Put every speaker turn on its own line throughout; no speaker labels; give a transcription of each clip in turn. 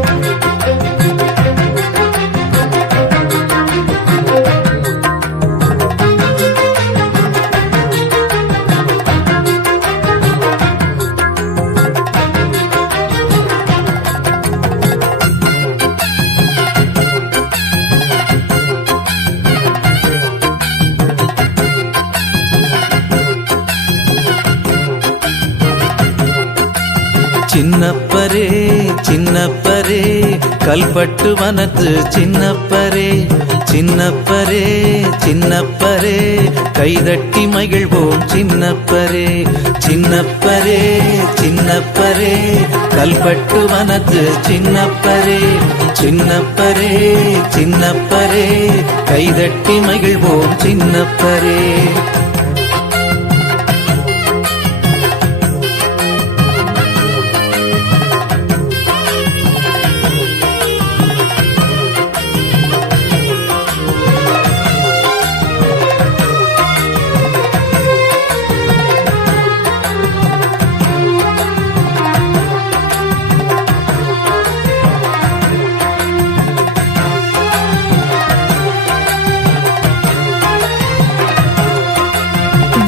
Thank you. சின்னப்பரே சின்னப்பரே Kalpattu வனத்து சின்னப்பரே சின்னப்பரே சின்னப்பரே கைதட்டி மகிழ்வோம் சின்னப்பரே சின்னப்பரே சின்னப்பரே கல்பட்டு வனத்து சின்னப்பரே சின்னப்பரே சின்னப்பரே கைதட்டி மகிழ்வோம் சின்னப்பரே.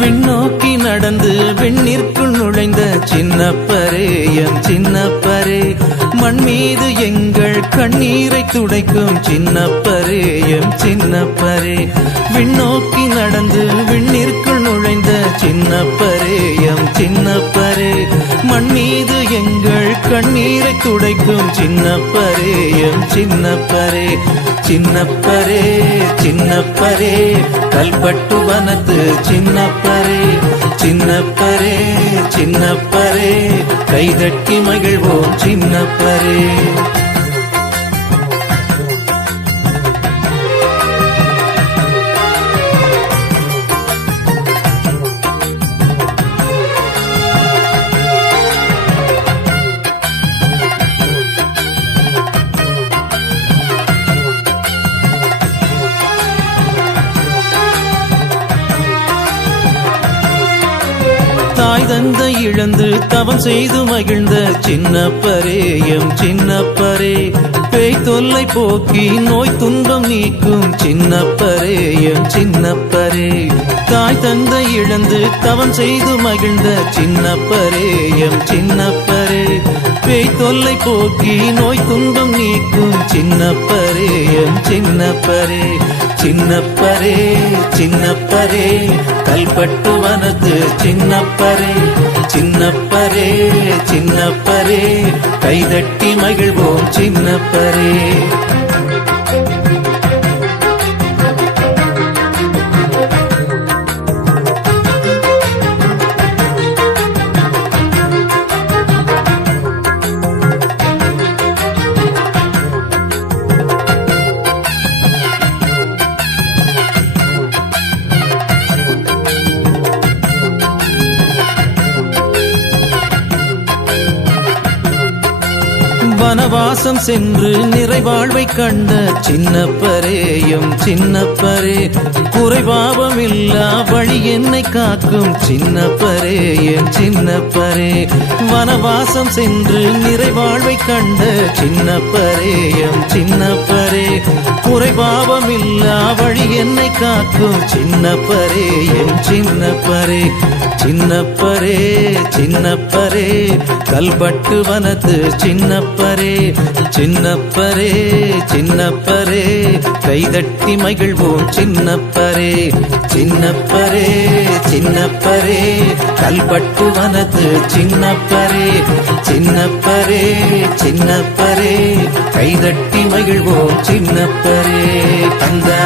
விண்ணோக்கி நடந்து விண்ணிற்குள் நுழைந்த சின்னப்பரே என் சின்னப்பரே. மண் மீது எங்கள் கண்ணீரை துடைக்கும் சின்னப்பரே எம் சின்னப்பரே. விண்ணோக்கி நடந்து விண்ணிற்குள் நுழைந்த சின்னப்பரே எம் சின்னப்பரே. மண் மீது எங்கள் கண்ணீரை துடைக்கும் சின்னப்பரே எம் சின்னப்பரே. சின்னப்பரே சின்னப்பரே கல்பட்டு வனத்து சின்னப்பரே சின்னப்பரே சின்னப்பரே கைதட்டி மகிழ்வோம் சின்னப்பரே. தாய் தந்தை இழந்து தவம் செய்து மகிழ்ந்த சின்னப்பரே எம் சின்னப்பரே. பேய் தொல்லை போக்கி நோய் துன்பம் நீக்கும் சின்னப்பரே எம் சின்னப்பரே. தாய் தந்தை இழந்து தவம் செய்து மகிழ்ந்த சின்னப்பரே எம் சின்னப்ப தொல்லை போக்கி நோய் துன்பம் நீக்கும் சின்னப்பரே எம் சின்னப்பரே சின்னப்பரே சின்னப்பரே. கல்பட்டு வனது சின்னப்பரே சின்னப்பரே சின்னப்பரே. கைதட்டி மகிழ்வோம் சின்னப்பரே. வனவாசம் சென்று நிறைவாழ்வை கண்ட சின்னப்பரேயும் சின்னப்பரே குறைபாவம் இல்லா வழி என்னை காக்கும் சின்னப்பரேயும் சின்னப்பரே. வனவாசம் சென்று நிறைவாழ்வை கண்ட சின்னப்பரேயும் சின்னப்பரே குறைபாவம் இல்லா வழி என்னை காக்கும் சின்னப்பரேயும் சின்னப்பரே. சின்னப்பரே சின்னப்பரே கல்பட்டு வனது சின்னப்பரே. சின்னப்பரே சின்னப்பரே சின்னப்பரே கைதட்டி மகிழ்வோம் சின்னப்பரே சின்னப்பரே சின்னப்பரே கல்பட்டு வனது சின்னப்பரே சின்னப்பரே சின்னப்பரே கைதட்டி மகிழ்வோம் சின்னப்பரே தந்தானா